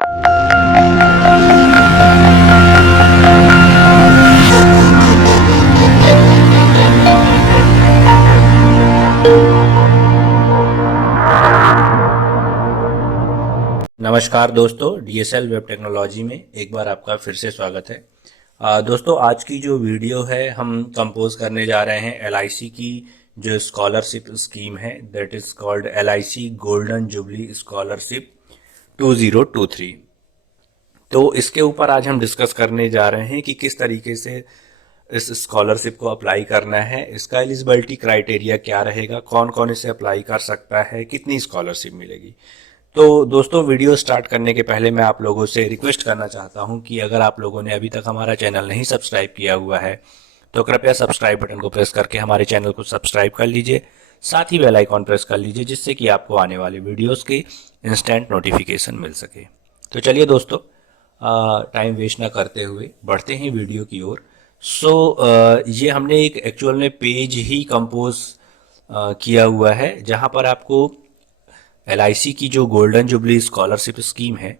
नमस्कार दोस्तों, DSL web technology में एक बार आपका फिर से स्वागत है। दोस्तों, आज की जो वीडियो है हम कंपोज करने जा रहे हैं एलआईसी की जो स्कॉलरशिप स्कीम है, that is called LIC golden jubilee scholarship 2023। तो इसके ऊपर आज हम डिस्कस करने जा रहे हैं कि किस तरीके से इस स्कॉलरशिप को अप्लाई करना है, इसका एलिजिबिलिटी क्राइटेरिया क्या रहेगा, कौन कौन इसे अप्लाई कर सकता है, कितनी स्कॉलरशिप मिलेगी। तो दोस्तों, वीडियो स्टार्ट करने के पहले मैं आप लोगों से रिक्वेस्ट करना चाहता हूं कि अगर आप लोगों ने अभी तक हमारा चैनल नहीं सब्सक्राइब किया हुआ है तो कृपया सब्सक्राइब बटन को प्रेस करके हमारे चैनल को सब्सक्राइब कर लीजिए। साथ ही बेल आइकॉन प्रेस कर लीजिए जिससे कि आपको आने वाले वीडियोस की इंस्टेंट नोटिफिकेशन मिल सके। तो चलिए दोस्तों, टाइम वेस्ट ना करते हुए बढ़ते हैं वीडियो की ओर। ये हमने एक एक्चुअल में पेज ही कंपोज किया हुआ है जहां पर आपको एलआईसी की जो गोल्डन जुबली स्कॉलरशिप स्कीम है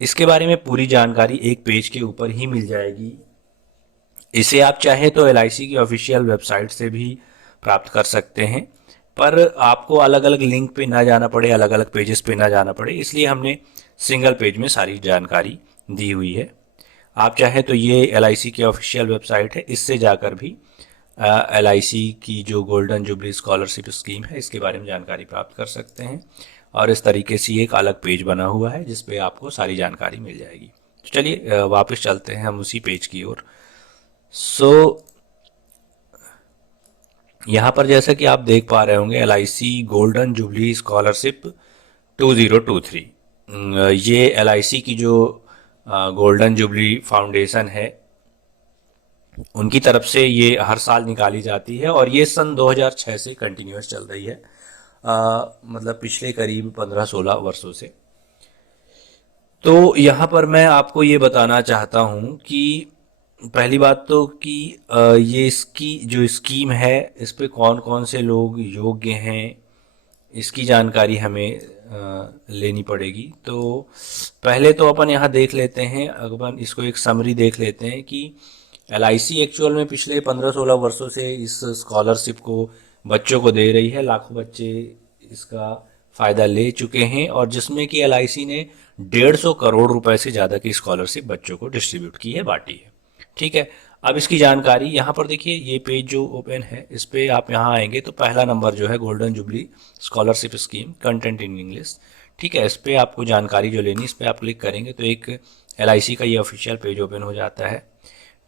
इसके बारे में पूरी जानकारी एक पेज के ऊपर ही मिल जाएगी। इसे आप चाहें तो एलआईसी की ऑफिशियल वेबसाइट से भी प्राप्त कर सकते हैं, पर आपको अलग अलग लिंक पे ना जाना पड़े, अलग अलग पेजेस पे ना जाना पड़े, इसलिए हमने सिंगल पेज में सारी जानकारी दी हुई है। आप चाहें तो ये एलआईसी की ऑफिशियल वेबसाइट है, इससे जाकर भी एलआईसी की जो गोल्डन जुबली स्कॉलरशिप स्कीम है इसके बारे में जानकारी प्राप्त कर सकते हैं। और इस तरीके से एक अलग पेज बना हुआ है जिस पे आपको सारी जानकारी मिल जाएगी। तो चलिए वापस चलते हैं हम उसी पेज की ओर। यहाँ पर जैसा कि आप देख पा रहे होंगे, एलआईसी गोल्डन जुबली स्कॉलरशिप 2023, ये एलआईसी की जो गोल्डन जुबली फाउंडेशन है उनकी तरफ से ये हर साल निकाली जाती है और ये सन 2006 से कंटिन्यूस चल रही है, मतलब पिछले करीब 15-16 वर्षों से। तो यहाँ पर मैं आपको ये बताना चाहता हूँ कि पहली बात तो कि ये इसकी जो स्कीम है इस पे कौन कौन से लोग योग्य हैं इसकी जानकारी हमें लेनी पड़ेगी। तो पहले तो अपन यहाँ देख लेते हैं, अपन इसको एक समरी देख लेते हैं कि एलआईसी एक्चुअल में पिछले 15-16 वर्षों से इस स्कॉलरशिप को बच्चों को दे रही है। लाखों बच्चे इसका फ़ायदा ले चुके हैं और जिसमें कि एलआईसी ने 150 करोड़ रुपए से ज़्यादा की स्कॉलरशिप बच्चों को डिस्ट्रीब्यूट की है, बांटी है। ठीक है, अब इसकी जानकारी यहाँ पर देखिए, ये पेज जो ओपन है इस पे आप यहाँ आएंगे तो पहला नंबर जो है golden jubilee scholarship scheme content in English. ठीक है, इस पे आपको जानकारी जो लेनी, इस पे आप क्लिक करेंगे तो एक एलआईसी का ये ऑफिशियल पेज ओपन हो जाता है।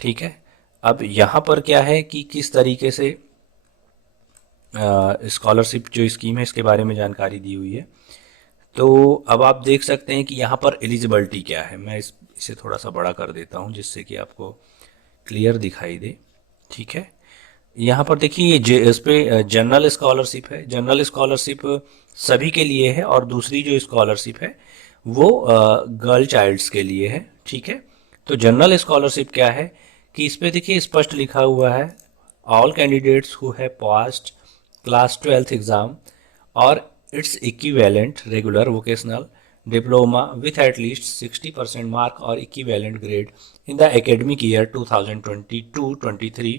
ठीक है, अब यहाँ पर क्या है कि किस तरीके से स्कॉलरशिप जो स्कीम है इसके बारे में जानकारी दी हुई है। तो अब आप देख सकते हैं कि यहाँ पर एलिजिबिलिटी क्या है। मैं इसे थोड़ा सा बड़ा कर देता हूँ जिससे कि आपको क्लियर दिखाई दे। ठीक है, यहाँ पर देखिए ये इस पे जनरल स्कॉलरशिप है। जनरल स्कॉलरशिप सभी के लिए है और दूसरी जो स्कॉलरशिप है वो गर्ल चाइल्ड्स के लिए है। ठीक है, तो जनरल स्कॉलरशिप क्या है कि इस पे देखिए स्पष्ट लिखा हुआ है, all candidates who have passed class 12th exam और its equivalent regular vocational diploma with at least 60% mark or equivalent grade in the academic year 2022-23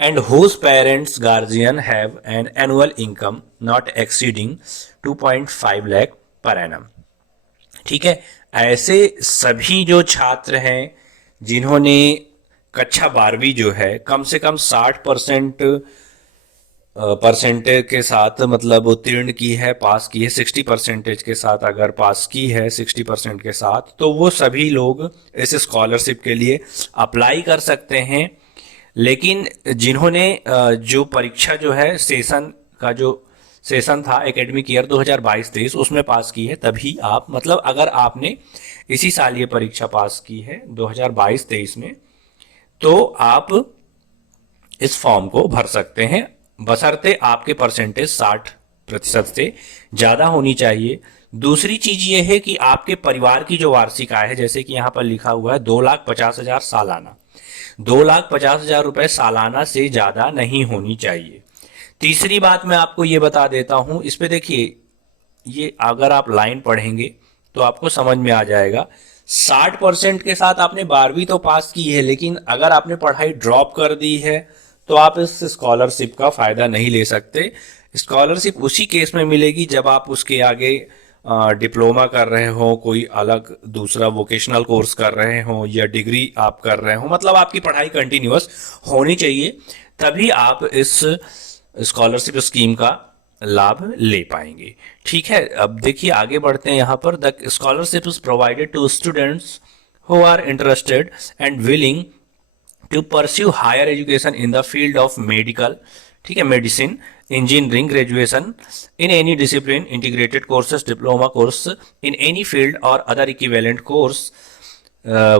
and whose parents guardian have an annual income not exceeding 2.5 lakh per annum। ठीक है, ऐसे सभी जो छात्र हैं जिन्होंने कक्षा 12वीं जो है कम से कम 60% परसेंटेज के साथ मतलब उत्तीर्ण की है, पास की है, 60% के साथ अगर पास की है 60% के साथ, तो वो सभी लोग इस स्कॉलरशिप के लिए अप्लाई कर सकते हैं। लेकिन जिन्होंने जो परीक्षा जो है सेशन का जो सेशन था एकेडमिक ईयर 2022-23 उसमें पास की है, तभी आप मतलब अगर आपने इसी साल ये परीक्षा पास की है 2022-23 में, तो आप इस फॉर्म को भर सकते हैं, बशर्ते आपके परसेंटेज 60% से ज़्यादा होनी चाहिए। दूसरी चीज ये है कि आपके परिवार की जो वार्षिक आय है, जैसे कि यहाँ पर लिखा हुआ है 2,50,000 सालाना, 2,50,000 रुपए सालाना से ज़्यादा नहीं होनी चाहिए। तीसरी बात मैं आपको ये बता देता हूँ, इस पे देखिए ये अगर आप लाइन पढ़ेंगे तो आपको समझ में आ जाएगा। 60% के साथ आपने 12वीं तो पास की है, लेकिन अगर आपने पढ़ाई ड्रॉप कर दी है तो आप इस स्कॉलरशिप का फायदा नहीं ले सकते। स्कॉलरशिप उसी केस में मिलेगी जब आप उसके आगे डिप्लोमा कर रहे हो, कोई अलग दूसरा वोकेशनल कोर्स कर रहे हो, या डिग्री आप कर रहे हो, मतलब आपकी पढ़ाई कंटिन्यूअस होनी चाहिए, तभी आप इस स्कॉलरशिप स्कीम का लाभ ले पाएंगे। ठीक है, अब देखिए आगे बढ़ते हैं। यहाँ पर the scholarship is provided to students who are interested and willing to pursue higher education in the field of medical, ठीक है, medicine, engineering, graduation in any discipline, integrated courses, diploma course in any field और other equivalent course,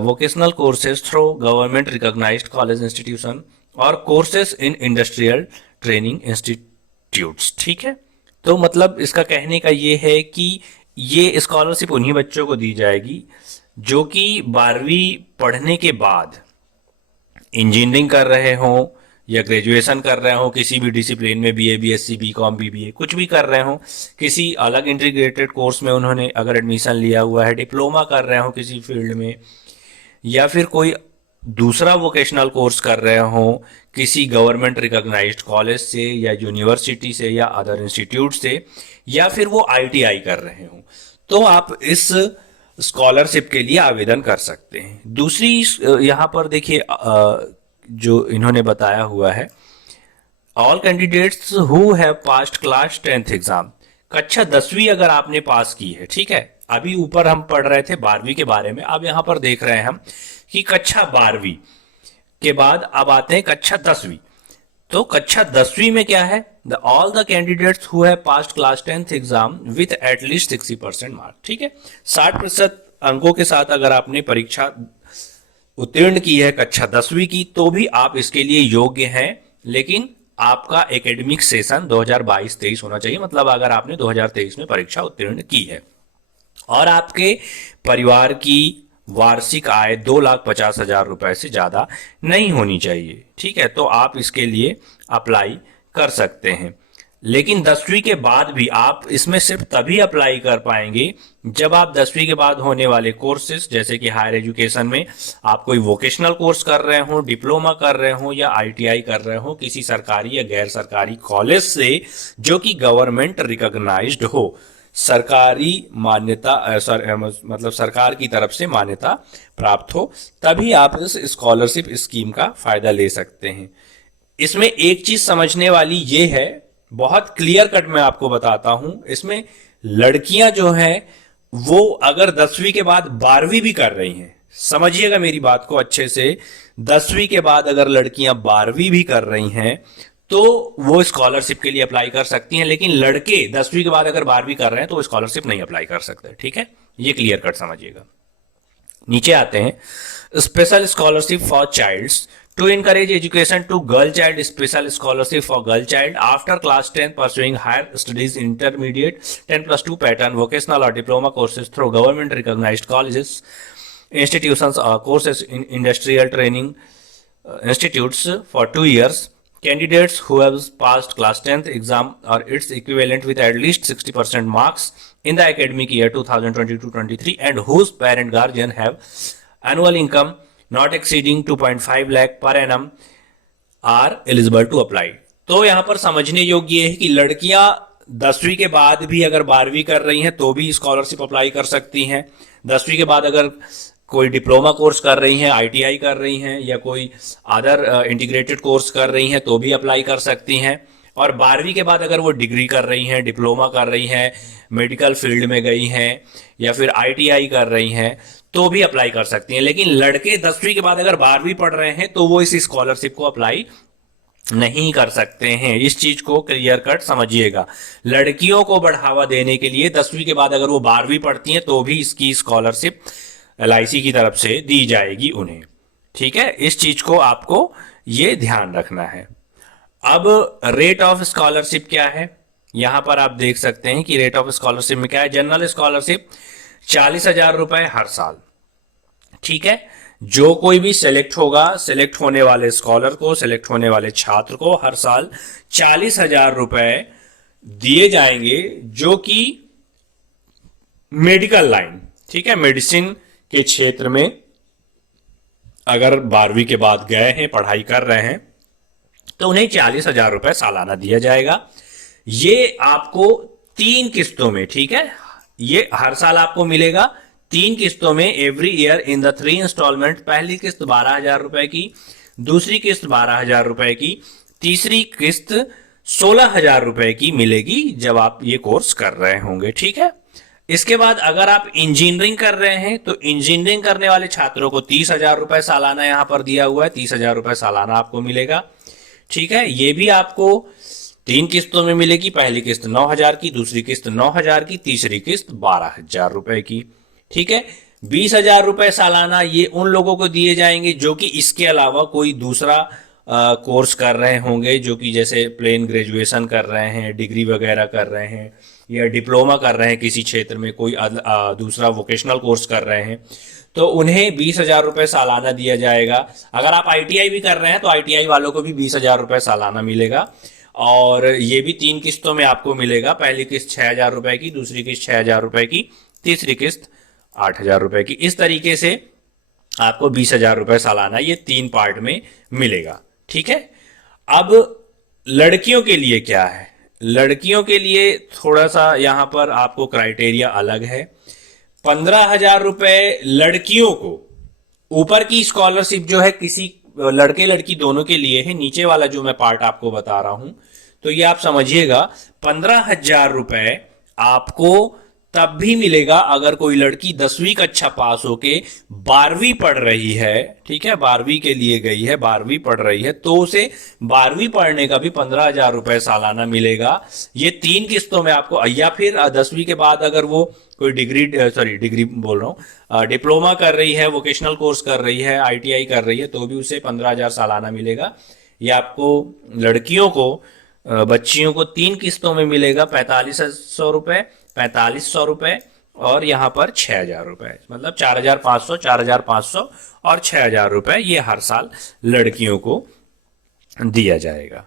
vocational courses through government recognised college institution और courses in industrial training institutes. ठीक है, तो मतलब इसका कहने का ये है कि ये स्कॉलरशिप उन्हीं बच्चों को दी जाएगी जो कि 12वीं पढ़ने के बाद इंजीनियरिंग कर रहे हो या ग्रेजुएशन कर रहे हो किसी भी डिसिप्लिन में, बीए, बीएससी, बीकॉम, बीबीए, कुछ भी कर रहे हो, किसी अलग इंटीग्रेटेड कोर्स में उन्होंने अगर एडमिशन लिया हुआ है, डिप्लोमा कर रहे हो किसी फील्ड में, या फिर कोई दूसरा वोकेशनल कोर्स कर रहे हो किसी गवर्नमेंट रिकॉग्नाइज्ड कॉलेज से या यूनिवर्सिटी से या अदर इंस्टीट्यूट से, या फिर वो आईटीआई कर रहे हो, तो आप इस स्कॉलरशिप के लिए आवेदन कर सकते हैं। दूसरी यहाँ पर देखिए जो इन्होंने बताया हुआ है, all candidates who have passed class 10th exam, कक्षा 10वीं अगर आपने पास की है, ठीक है, अभी ऊपर हम पढ़ रहे थे 12वीं के बारे में, अब यहाँ पर देख रहे हैं हम कि कक्षा 12वीं के बाद अब आते हैं कक्षा 10वीं। तो कक्षा 10वीं में क्या है, the all the candidates who have passed class 10th exam with at least 60% mark, ठीक है, 60% अंकों के साथ अगर आपने परीक्षा उत्तीर्ण की है कक्षा 10वीं की, तो भी आप इसके लिए योग्य हैं, लेकिन आपका एकेडमिक सेशन 2022-23 होना चाहिए, मतलब अगर आपने 2023 में परीक्षा उत्तीर्ण की है और आपके परिवार की वार्षिक आय 2,50,000 रुपए से ज्यादा नहीं होनी चाहिए। ठीक है, तो आप इसके लिए अप्लाई कर सकते हैं। लेकिन 10वीं के बाद भी आप इसमें सिर्फ तभी अप्लाई कर पाएंगे जब आप 10वीं के बाद होने वाले कोर्सेज, जैसे कि हायर एजुकेशन में आप कोई वोकेशनल कोर्स कर रहे हो, डिप्लोमा कर रहे हो या आईटीआई कर रहे हो किसी सरकारी या गैर सरकारी कॉलेज से जो कि गवर्नमेंट रिकॉग्नाइज्ड हो, सरकारी मान्यता मतलब सरकार की तरफ से मान्यता प्राप्त हो, तभी आप इस स्कॉलरशिप स्कीम का फायदा ले सकते हैं। इसमें एक चीज समझने वाली ये है, बहुत क्लियर कट मैं आपको बताता हूं, इसमें लड़कियां जो हैं वो अगर 10वीं के बाद 12वीं भी कर रही हैं, समझिएगा मेरी बात को अच्छे से, 10वीं के बाद अगर लड़कियां 12वीं भी कर रही हैं तो वो स्कॉलरशिप के लिए अप्लाई कर सकती हैं, लेकिन लड़के 10वीं के बाद अगर 12वीं कर रहे हैं तो वो स्कॉलरशिप नहीं अप्लाई कर सकते। ठीक है, ये क्लियर कट समझिएगा। नीचे आते हैं, special scholarship for childs to encourage education to girl child, special scholarship for girl child after class 10 pursuing higher studies intermediate 10+2 pattern vocational or diploma courses through government recognized colleges, institutions or courses in industrial training institutes for 2 years. Candidates who have passed class 10th exam or its equivalent with at least 60% marks in the academic year 2022-23 and whose parent guardian have annual income not exceeding 2.5 lakh per annum are eligible to apply। तो यहां पर समझने योग्य है कि लड़कियां 10वीं के बाद भी अगर 12वीं कर रही हैं तो भी स्कॉलरशिप अप्लाई कर सकती हैं। 10वीं के बाद अगर कोई डिप्लोमा कोर्स कर रही हैं, आईटीआई कर रही हैं या कोई अदर इंटीग्रेटेड कोर्स कर रही हैं तो भी अप्लाई कर सकती हैं। और 12वीं के बाद अगर वो डिग्री कर रही हैं, डिप्लोमा कर रही हैं, मेडिकल फील्ड में गई हैं या फिर आईटीआई कर रही हैं तो भी अप्लाई कर सकती हैं। लेकिन लड़के 10वीं के बाद अगर 12वीं पढ़ रहे हैं तो वो इस स्कॉलरशिप को अप्लाई नहीं कर सकते हैं। इस चीज को क्लियर कट समझिएगा। लड़कियों को बढ़ावा देने के लिए 10वीं के बाद अगर वो 12वीं पढ़ती हैं तो भी इसकी स्कॉलरशिप एलआईसी की तरफ से दी जाएगी उन्हें। ठीक है, इस चीज को आपको ये ध्यान रखना है। अब रेट ऑफ स्कॉलरशिप क्या है, यहां पर आप देख सकते हैं कि रेट ऑफ स्कॉलरशिप में क्या है। जनरल स्कॉलरशिप 40,000 रुपए हर साल। ठीक है, जो कोई भी सिलेक्ट होगा, सिलेक्ट होने वाले स्कॉलर को, सिलेक्ट होने वाले छात्र को हर साल 40,000 रुपए दिए जाएंगे, जो कि मेडिकल लाइन ठीक है, मेडिसिन के क्षेत्र में अगर 12वीं के बाद गए हैं, पढ़ाई कर रहे हैं, तो उन्हें 40,000 रुपए सालाना दिया जाएगा। ये आपको 3 किस्तों में, ठीक है, ये हर साल आपको मिलेगा 3 किस्तों में, every year in the 3 instalment. पहली किस्त 12,000 रुपए की, दूसरी किस्त 12,000 रुपए की, तीसरी किस्त 16,000 रुपए की मिलेगी जब आप ये कोर्स कर रहे होंगे। ठीक है, इसके बाद अगर आप इंजीनियरिंग कर रहे हैं तो इंजीनियरिंग करने वाले छात्रों को 30,000 रुपए सालाना यहां पर दिया हुआ है, 30,000 रुपए सालाना आपको मिलेगा। ठीक है, ये भी आपको 3 किस्तों में मिलेगी। पहली किस्त 9,000 की, दूसरी किस्त 9,000 की, तीसरी किस्त 12,000 रुपए की। ठीक है, 20,000 रुपए सालाना ये उन लोगों को दिए जाएंगे जो कि इसके अलावा कोई दूसरा कोर्स कर रहे होंगे, जो कि जैसे प्लेन ग्रेजुएशन कर रहे हैं, डिग्री वगैरह कर रहे हैं, या डिप्लोमा कर रहे हैं किसी क्षेत्र में, कोई दूसरा वोकेशनल कोर्स कर रहे हैं, तो उन्हें 20,000 रुपए सालाना दिया जाएगा। अगर आप आईटीआई भी कर रहे हैं तो आईटीआई वालों को भी 20,000 रुपए सालाना मिलेगा, और ये भी 3 किस्तों में आपको मिलेगा। पहली किस्त 6,000 रुपए की, दूसरी किस्त 6,000 रुपए की, तीसरी किस्त 8,000 रुपए की। इस तरीके से आपको 20,000 रुपए सालाना ये 3 पार्ट में मिलेगा। ठीक है, अब लड़कियों के लिए क्या है? लड़कियों के लिए थोड़ा सा यहां पर आपको क्राइटेरिया अलग है। 15,000 रुपए लड़कियों को, ऊपर की स्कॉलरशिप जो है किसी लड़के लड़की दोनों के लिए है, नीचे वाला जो मैं पार्ट आपको बता रहा हूं तो ये आप समझिएगा, 15,000 रुपए आपको तब भी मिलेगा अगर कोई लड़की 10वीं कक्षा पास होके 12वीं पढ़ रही है। ठीक है, 12वीं के लिए गई है, 12वीं पढ़ रही है, तो उसे 12वीं पढ़ने का भी 15,000 रुपए सालाना मिलेगा। ये 3 किस्तों में आपको, या फिर 10वीं के बाद अगर वो कोई डिग्री बोल रहा हूँ, डिप्लोमा कर रही है, वोकेशनल कोर्स कर रही है, आईटीआई कर रही है, तो भी उसे 15,000 सालाना मिलेगा। ये आपको लड़कियों को, बच्चियों को 3 किस्तों में मिलेगा, 4,500 रुपए, 4,500 रुपए, और यहां पर 6,000 रुपए, मतलब 4,500, 4,500 और 6,000 रुपए ये हर साल लड़कियों को दिया जाएगा।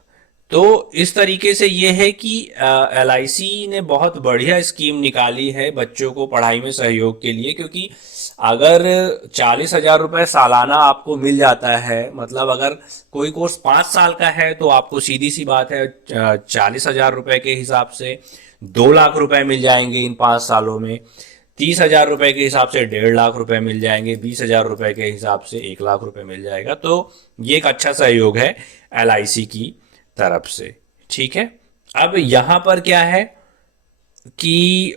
तो इस तरीके से ये है कि एलआईसी ने बहुत बढ़िया स्कीम निकाली है बच्चों को पढ़ाई में सहयोग के लिए, क्योंकि अगर 40,000 रुपए सालाना आपको मिल जाता है, मतलब अगर कोई कोर्स 5 साल का है तो आपको सीधी सी बात है 40,000 रुपए के हिसाब से 2 लाख रुपए मिल जाएंगे इन 5 सालों में। 30,000 रुपए के हिसाब से 1.5 लाख रुपए मिल जाएंगे, 20,000 रुपए के हिसाब से 1 लाख रुपए मिल जाएगा। तो ये एक अच्छा सहयोग है एलआईसी की तरफ से। ठीक है, अब यहां पर क्या है कि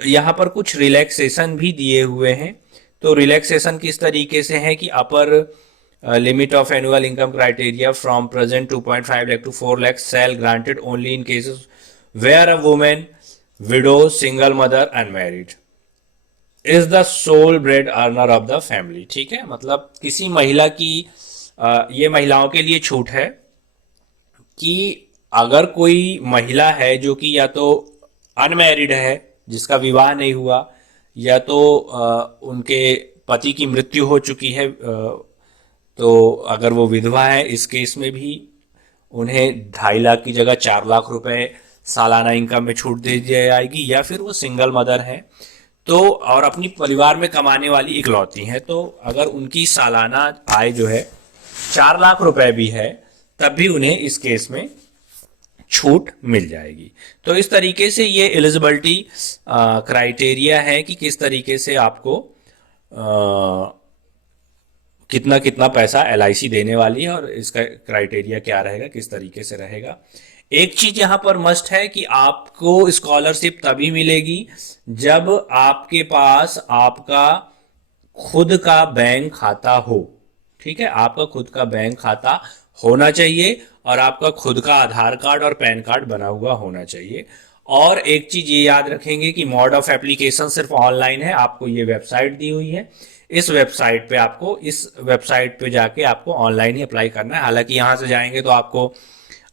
यहां पर कुछ रिलैक्सेशन भी दिए हुए हैं। तो रिलैक्सेशन किस तरीके से है कि upper limit of annual income criteria from present 2.5 lakh to 4 lakh shall granted only in cases where a women, widow, single mother, unmarried is the sole bread earner of the family. ठीक है, मतलब किसी महिला की, ये महिलाओं के लिए छूट है कि अगर कोई महिला है जो कि या तो अनमैरिड है, जिसका विवाह नहीं हुआ, या तो उनके पति की मृत्यु हो चुकी है, तो अगर वो विधवा है, इस केस में भी उन्हें 2.5 लाख की जगह 4 लाख रुपए सालाना इनकम में छूट दे दी जाएगी। या फिर वो सिंगल मदर है तो, और अपनी परिवार में कमाने वाली इकलौती है, तो अगर उनकी सालाना आय जो है 4 लाख रुपए भी है, तब भी उन्हें इस केस में छूट मिल जाएगी। तो इस तरीके से ये एलिजिबिलिटी क्राइटेरिया है कि किस तरीके से आपको कितना कितना पैसा एलआईसी देने वाली है, और इसका क्राइटेरिया क्या रहेगा, किस तरीके से रहेगा। एक चीज यहां पर मस्ट है कि आपको स्कॉलरशिप तभी मिलेगी जब आपके पास आपका खुद का बैंक खाता हो। ठीक है, आपका खुद का बैंक खाता होना चाहिए, और आपका खुद का आधार कार्ड और पैन कार्ड बना हुआ होना चाहिए। और एक चीज ये याद रखेंगे कि मोड ऑफ एप्लीकेशन सिर्फ ऑनलाइन है। आपको ये वेबसाइट दी हुई है, इस वेबसाइट पे जाके आपको ऑनलाइन ही अप्लाई करना है। हालांकि यहां से जाएंगे तो आपको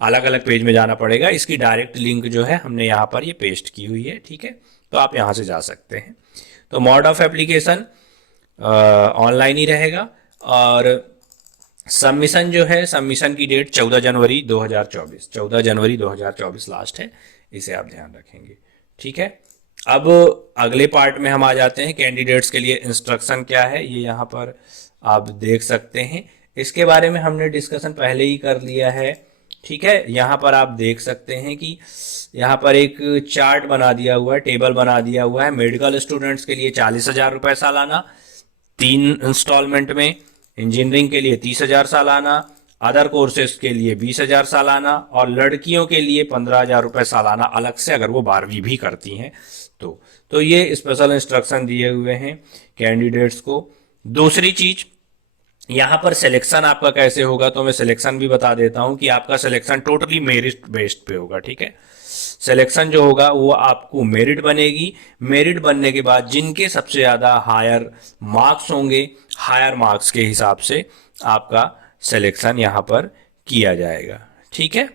अलग अलग पेज में जाना पड़ेगा। इसकी डायरेक्ट लिंक जो है हमने यहाँ पर ये पेस्ट की हुई है। ठीक है, तो आप यहाँ से जा सकते हैं। तो मोड ऑफ एप्लीकेशन ऑनलाइन ही रहेगा, और सबमिशन जो है, सबमिशन की डेट 14 जनवरी 2024 लास्ट है, इसे आप ध्यान रखेंगे। ठीक है, अब अगले पार्ट में हम आ जाते हैं, कैंडिडेट्स के लिए इंस्ट्रक्शन क्या है ये यहाँ पर आप देख सकते हैं। इसके बारे में हमने डिस्कशन पहले ही कर लिया है, ठीक है। यहाँ पर आप देख सकते हैं कि यहाँ पर एक चार्ट बना दिया हुआ है, टेबल बना दिया हुआ है। मेडिकल स्टूडेंट्स के लिए 40,000 रुपये सालाना 3 इंस्टॉलमेंट में, इंजीनियरिंग के लिए 30,000 सालाना, अदर कोर्सेज के लिए 20,000 सालाना, और लड़कियों के लिए 15,000 रुपये सालाना अलग से, अगर वो 12वीं भी करती हैं तो ये स्पेशल इंस्ट्रक्शन दिए हुए हैं कैंडिडेट्स को। दूसरी चीज, यहाँ पर सिलेक्शन आपका कैसे होगा, तो मैं सिलेक्शन भी बता देता हूँ कि आपका सिलेक्शन टोटली मेरिट बेस्ड पे होगा, ठीक है। सिलेक्शन जो होगा वो आपको मेरिट बनेगी। मेरिट बनने के बाद जिनके सबसे ज़्यादा हायर मार्क्स होंगे, हायर मार्क्स के हिसाब से आपका सिलेक्शन यहाँ पर किया जाएगा, ठीक है।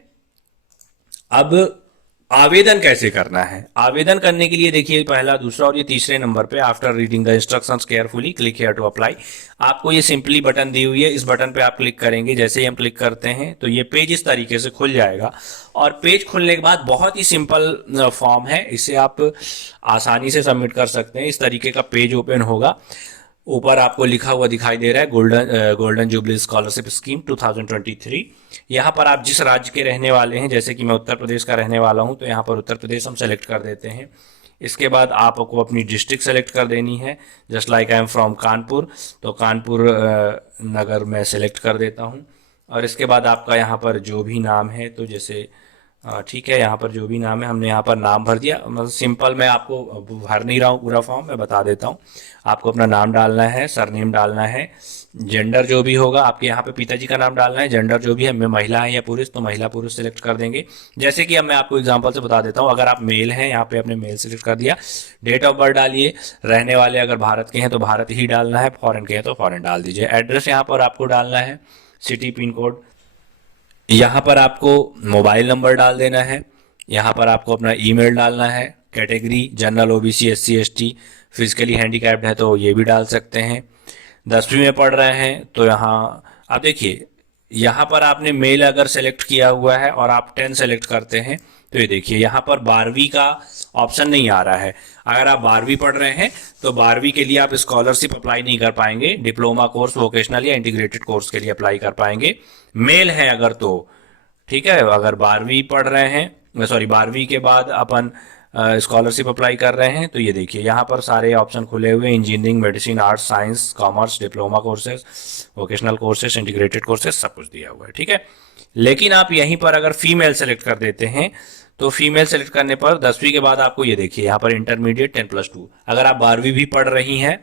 अब आवेदन कैसे करना है? आवेदन करने के लिए देखिए पहला, दूसरा और ये तीसरे नंबर पे, after reading the instructions carefully click here to apply, आपको ये सिंपली बटन दी हुई है, इस बटन पे आप क्लिक करेंगे। जैसे ही हम क्लिक करते हैं तो ये पेज इस तरीके से खुल जाएगा, और पेज खुलने के बाद बहुत ही सिंपल फॉर्म है, इसे आप आसानी से सबमिट कर सकते हैं। इस तरीके का पेज ओपन होगा। ऊपर आपको लिखा हुआ दिखाई दे रहा है गोल्डन जुबली स्कॉलरशिप स्कीम 2023। यहाँ पर आप जिस राज्य के रहने वाले हैं, जैसे कि मैं उत्तर प्रदेश का रहने वाला हूँ, तो यहाँ पर उत्तर प्रदेश हम सेलेक्ट कर देते हैं। इसके बाद आपको अपनी डिस्ट्रिक्ट सेलेक्ट कर देनी है। Just like I am from Kanpur, तो कानपुर नगर मैं सेलेक्ट कर देता हूँ। और इसके बाद आपका यहाँ पर जो भी नाम है, तो जैसे ठीक है, यहाँ पर जो भी नाम है हमने यहाँ पर नाम भर दिया। मतलब सिंपल, मैं आपको भर नहीं रहा हूँ पूरा फॉर्म, मैं बता देता हूँ। आपको अपना नाम डालना है, सरनेम डालना है, जेंडर जो भी होगा आपके यहाँ पे पिताजी का नाम डालना है, जेंडर जो भी है, मैं महिला है या पुरुष, तो महिला पुरुष सिलेक्ट कर देंगे। जैसे कि अब मैं आपको एग्जांपल से बता देता हूँ, अगर आप मेल हैं, यहाँ पे आपने मेल सिलेक्ट कर दिया। डेट ऑफ बर्थ डालिए, रहने वाले अगर भारत के हैं तो भारत ही डालना है, फॉरेन के हैं तो फॉरेन डाल दीजिए। एड्रेस यहाँ पर आपको डालना है, सिटी, पिन कोड, यहाँ पर आपको मोबाइल नंबर डाल देना है, यहाँ पर आपको अपना ईमेल डालना है, category general, OBC, SC, ST, physically handicapped है तो ये भी डाल सकते हैं। 10वीं में पढ़ रहे हैं तो यहाँ आप देखिए, यहाँ पर आपने मेल अगर सेलेक्ट किया हुआ है और आप 10 सेलेक्ट करते हैं तो ये देखिए यहाँ पर 12वीं का ऑप्शन नहीं आ रहा है। अगर आप 12वीं पढ़ रहे हैं तो 12वीं के लिए आप स्कॉलरशिप अप्लाई नहीं कर पाएंगे, डिप्लोमा कोर्स, वोकेशनल या इंटीग्रेटेड कोर्स के लिए अप्लाई कर पाएंगे, मेल है अगर तो, ठीक है। अगर 12वीं पढ़ रहे हैं, सॉरी 12वीं के बाद अपन स्कॉलरशिप अप्लाई कर रहे हैं, तो ये देखिए यहाँ पर सारे ऑप्शन खुले हुए, engineering, medicine, arts, science, commerce, diploma courses, vocational courses, integrated courses, सब कुछ दिया हुआ है, ठीक है। लेकिन आप यहीं पर अगर फीमेल सेलेक्ट कर देते हैं, तो फीमेल सेलेक्ट करने पर 10वीं के बाद आपको ये देखिए यहाँ पर इंटरमीडिएट 10+2, अगर आप 12वीं भी पढ़ रही हैं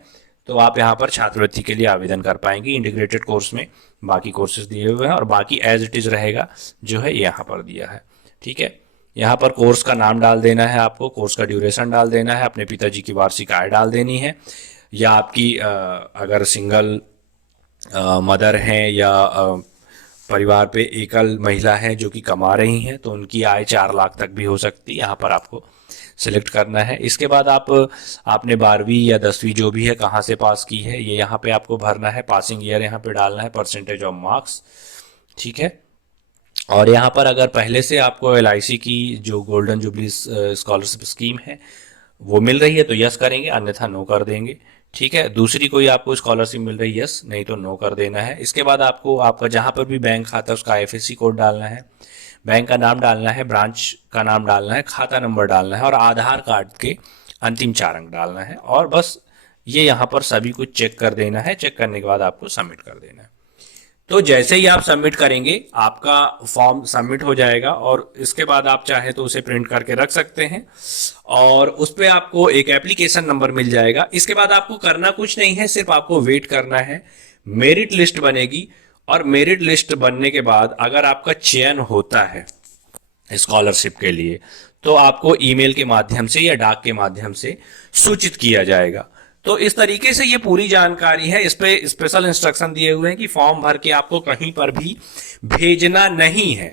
तो आप यहाँ पर छात्रवृत्ति के लिए आवेदन कर पाएंगी। इंटीग्रेटेड कोर्स में बाकी कोर्सेज दिए हुए हैं और बाकी एज इट इज रहेगा जो है यहाँ पर दिया है, ठीक है। यहाँ पर कोर्स का नाम डाल देना है, आपको कोर्स का ड्यूरेशन डाल देना है, अपने पिताजी की वार्षिक आय डाल देनी है, या आपकी अगर सिंगल मदर हैं या परिवार पे एकल महिला है जो कि कमा रही हैं तो उनकी आय 4 लाख तक भी हो सकती है, यहाँ पर आपको सिलेक्ट करना है। इसके बाद आपने 12वीं या 10वीं जो भी है कहाँ से पास की है ये यहाँ पे आपको भरना है, पासिंग ईयर यहाँ पे डालना है, परसेंटेज ऑफ मार्क्स, ठीक है। और यहाँ पर अगर पहले से आपको LIC की जो गोल्डन जुबली स्कॉलरशिप स्कीम है वो मिल रही है तो यस करेंगे, अन्यथा नो कर देंगे, ठीक है। दूसरी कोई आपको स्कॉलरशिप मिल रही है यस, नहीं तो नो कर देना है। इसके बाद आपको आपका जहाँ पर भी बैंक खाता है उसका IFSC कोड डालना है, बैंक का नाम डालना है, ब्रांच का नाम डालना है, खाता नंबर डालना है और आधार कार्ड के अंतिम 4 अंक डालना है, और बस ये यहाँ पर सभी कुछ चेक कर देना है। चेक करने के बाद आपको सबमिट कर देना है। तो जैसे ही आप सबमिट करेंगे आपका फॉर्म सबमिट हो जाएगा, और इसके बाद आप चाहे तो उसे प्रिंट करके रख सकते हैं और उस पर आपको एक एप्लीकेशन नंबर मिल जाएगा। इसके बाद आपको करना कुछ नहीं है, सिर्फ आपको वेट करना है। मेरिट लिस्ट बनेगी और मेरिट लिस्ट बनने के बाद अगर आपका चयन होता है स्कॉलरशिप के लिए तो आपको ईमेल के माध्यम से या डाक के माध्यम से सूचित किया जाएगा। तो इस तरीके से ये पूरी जानकारी है। इस पे स्पेशल इंस्ट्रक्शन दिए हुए हैं कि फॉर्म भर के आपको कहीं पर भी भेजना नहीं है,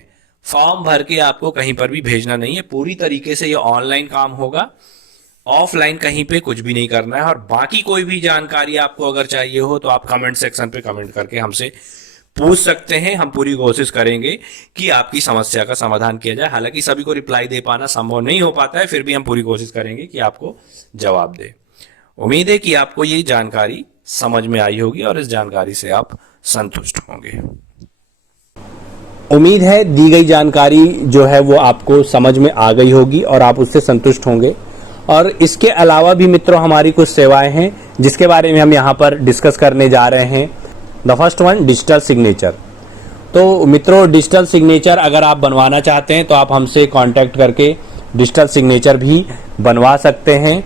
फॉर्म भर के आपको कहीं पर भी भेजना नहीं है। पूरी तरीके से ये ऑनलाइन काम होगा, ऑफलाइन कहीं पे कुछ भी नहीं करना है। और बाकी कोई भी जानकारी आपको अगर चाहिए हो तो आप कमेंट सेक्शन पे कमेंट करके हमसे पूछ सकते हैं। हम पूरी कोशिश करेंगे कि आपकी समस्या का समाधान किया जाए। हालांकि सभी को रिप्लाई दे पाना संभव नहीं हो पाता है, फिर भी हम पूरी कोशिश करेंगे कि आपको जवाब दे। उम्मीद है कि आपको ये जानकारी समझ में आई होगी और इस जानकारी से आप संतुष्ट होंगे। उम्मीद है दी गई जानकारी जो है वो आपको समझ में आ गई होगी और आप उससे संतुष्ट होंगे। और इसके अलावा भी मित्रों हमारी कुछ सेवाएं हैं जिसके बारे में हम यहाँ पर डिस्कस करने जा रहे हैं। The first one, digital signature. तो मित्रों, डिजिटल सिग्नेचर अगर आप बनवाना चाहते हैं तो आप हमसे कांटेक्ट करके डिजिटल सिग्नेचर भी बनवा सकते हैं।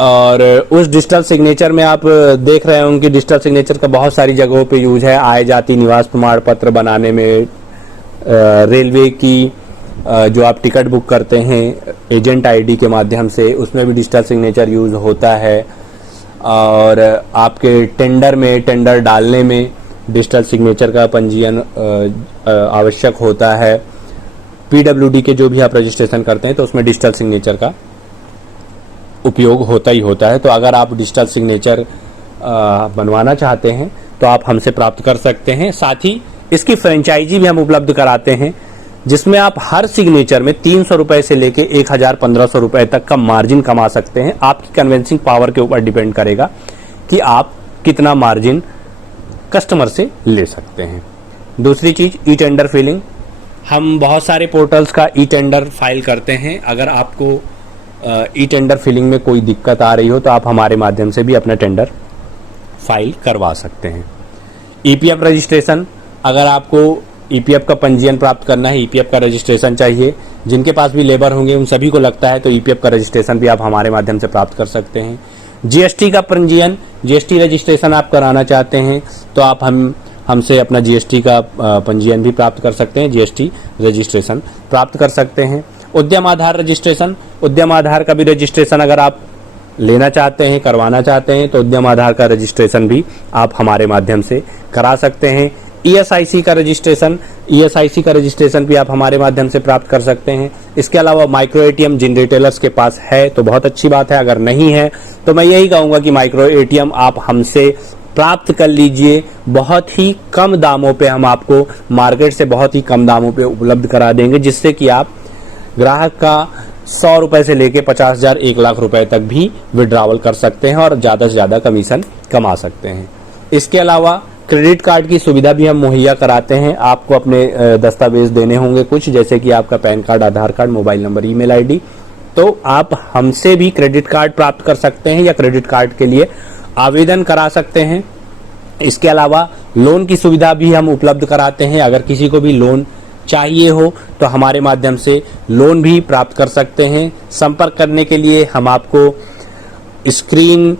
और उस डिजिटल सिग्नेचर में आप देख रहे होंगे कि डिजिटल सिग्नेचर का बहुत सारी जगहों पे यूज है। आय जाति निवास प्रमाण पत्र बनाने में, रेलवे की जो आप टिकट बुक करते हैं एजेंट आईडी के माध्यम से, उसमें भी डिजिटल सिग्नेचर यूज होता है। और आपके टेंडर में, टेंडर डालने में डिजिटल सिग्नेचर का पंजीयन आवश्यक होता है। पीडब्ल्यूडी के जो भी आप रजिस्ट्रेशन करते हैं तो उसमें डिजिटल सिग्नेचर का उपयोग होता ही होता है। तो अगर आप डिजिटल सिग्नेचर बनवाना चाहते हैं तो आप हमसे प्राप्त कर सकते हैं। साथ ही इसकी फ्रेंचाइजी भी हम उपलब्ध कराते हैं, जिसमें आप हर सिग्नेचर में 300 रुपए से लेके 1000-1500 रुपए तक का मार्जिन कमा सकते हैं। आपकी कन्वेंसिंग पावर के ऊपर डिपेंड करेगा कि आप कितना मार्जिन कस्टमर से ले सकते हैं। दूसरी चीज, ई टेंडर फिलिंग। हम बहुत सारे पोर्टल्स का ई टेंडर फाइल करते हैं। अगर आपको ई टेंडर फिलिंग में कोई दिक्कत आ रही हो तो आप हमारे माध्यम से भी अपना टेंडर फाइल करवा सकते हैं। ईपीएफ रजिस्ट्रेशन, अगर आपको ईपीएफ का पंजीयन प्राप्त करना है, ईपीएफ का रजिस्ट्रेशन चाहिए, जिनके पास भी लेबर होंगे उन सभी को लगता है, तो ईपीएफ का रजिस्ट्रेशन भी आप हमारे माध्यम से प्राप्त कर सकते हैं। जीएसटी का पंजीयन, जीएसटी रजिस्ट्रेशन आप कराना चाहते हैं तो आप हमसे अपना जीएसटी का पंजीयन भी प्राप्त कर सकते हैं, जीएसटी रजिस्ट्रेशन प्राप्त कर सकते हैं। उद्यम आधार रजिस्ट्रेशन, उद्यम आधार का भी रजिस्ट्रेशन अगर आप लेना चाहते हैं, करवाना चाहते हैं तो उद्यम आधार का रजिस्ट्रेशन भी आप हमारे माध्यम से करा सकते हैं। ईएसआईसी का रजिस्ट्रेशन, ईएसआईसी का रजिस्ट्रेशन भी आप हमारे माध्यम से प्राप्त कर सकते हैं। इसके अलावा माइक्रो एटीएम जिन रिटेलर्स के पास है तो बहुत अच्छी बात है, अगर नहीं है तो मैं यही कहूंगा कि माइक्रो एटीएम आप हमसे प्राप्त कर लीजिए। बहुत ही कम दामों पे हम आपको मार्केट से बहुत ही कम दामों पे उपलब्ध करा देंगे, जिससे कि आप ग्राहक का 100 रुपए से लेके 50,000 1 लाख रुपए तक भी विड्रॉवल कर सकते हैं और ज्यादा से ज्यादा कमीशन कमा सकते हैं। इसके अलावा क्रेडिट कार्ड की सुविधा भी हम मुहैया कराते हैं। आपको अपने दस्तावेज देने होंगे कुछ, जैसे कि आपका PAN card, Aadhaar card, mobile number, email ID, तो आप हमसे भी क्रेडिट कार्ड प्राप्त कर सकते हैं या क्रेडिट कार्ड के लिए आवेदन करा सकते हैं। इसके अलावा लोन की सुविधा भी हम उपलब्ध कराते हैं। अगर किसी को भी लोन चाहिए हो तो हमारे माध्यम से लोन भी प्राप्त कर सकते हैं। संपर्क करने के लिए हम आपको स्क्रीन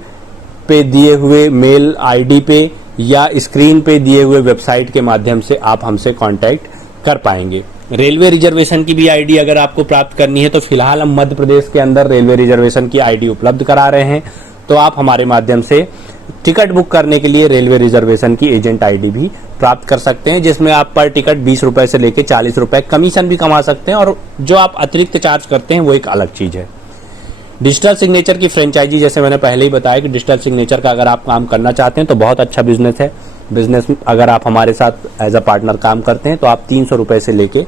पे दिए हुए मेल आईडी पे या स्क्रीन पे दिए हुए वेबसाइट के माध्यम से आप हमसे कांटेक्ट कर पाएंगे। रेलवे रिजर्वेशन की भी आईडी अगर आपको प्राप्त करनी है तो फिलहाल हम मध्य प्रदेश के अंदर रेलवे रिजर्वेशन की आईडी उपलब्ध करा रहे हैं, तो आप हमारे माध्यम से टिकट बुक करने के लिए रेलवे रिजर्वेशन की एजेंट आईडी भी प्राप्त कर सकते हैं, जिसमें आप पर टिकट 20 रुपए से लेकर 40 रुपए कमीशन भी कमा सकते हैं, और जो आप अतिरिक्त चार्ज करते हैं वो एक अलग चीज है। डिजिटल सिग्नेचर की फ्रेंचाइजी, जैसे मैंने पहले ही बताया कि डिजिटल सिग्नेचर का अगर आप काम करना चाहते हैं तो बहुत अच्छा बिजनेस है। बिजनेस अगर आप हमारे साथ एज अ पार्टनर काम करते हैं तो आप 300 रुपए से लेके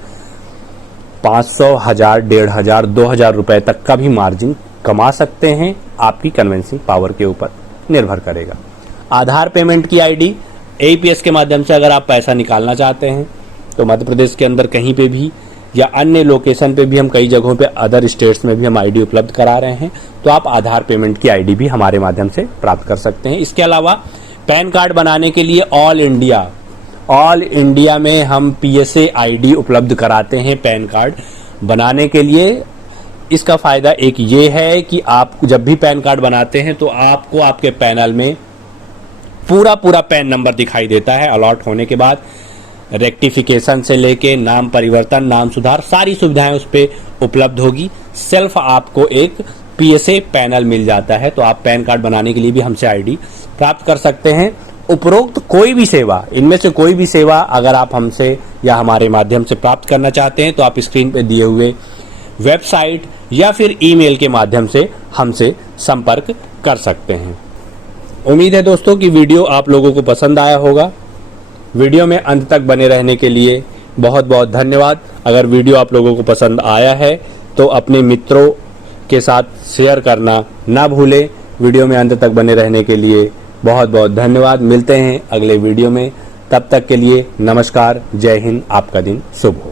500, 1000, 1500, 2000 रुपए तक का भी मार्जिन कमा सकते हैं। आपकी कन्वेंसिंग पावर के ऊपर निर्भर करेगा। आधार पेमेंट की आईडी, एईपीएस के माध्यम से अगर आप पैसा निकालना चाहते हैं तो मध्य प्रदेश के अंदर कहीं पे भी या अन्य लोकेशन पे भी, हम कई जगहों पे अदर स्टेट्स में भी हम आईडी उपलब्ध करा रहे हैं, तो आप आधार पेमेंट की आईडी भी हमारे माध्यम से प्राप्त कर सकते हैं। इसके अलावा पैन कार्ड बनाने के लिए ऑल इंडिया में हम पीएसए आईडी उपलब्ध कराते हैं पैन कार्ड बनाने के लिए। इसका फायदा एक ये है कि आप जब भी पैन कार्ड बनाते हैं तो आपको आपके पैनल में पूरा पैन नंबर दिखाई देता है। अलॉट होने के बाद रेक्टिफिकेशन से लेके नाम परिवर्तन, नाम सुधार, सारी सुविधाएं उस पर उपलब्ध होगी। सेल्फ आपको एक पीएसए पैनल मिल जाता है, तो आप पैन कार्ड बनाने के लिए भी हमसे आईडी प्राप्त कर सकते हैं। उपरोक्त कोई भी सेवा, इनमें से कोई भी सेवा अगर आप हमसे या हमारे माध्यम से प्राप्त करना चाहते हैं तो आप स्क्रीन पे दिए हुए वेबसाइट या फिर ईमेल के माध्यम से हमसे संपर्क कर सकते हैं। उम्मीद है दोस्तों कि वीडियो आप लोगों को पसंद आया होगा। वीडियो में अंत तक बने रहने के लिए बहुत बहुत धन्यवाद। अगर वीडियो आप लोगों को पसंद आया है तो अपने मित्रों के साथ शेयर करना ना भूलें। वीडियो में अंत तक बने रहने के लिए बहुत बहुत धन्यवाद। मिलते हैं अगले वीडियो में, तब तक के लिए नमस्कार, जय हिंद, आपका दिन शुभ हो।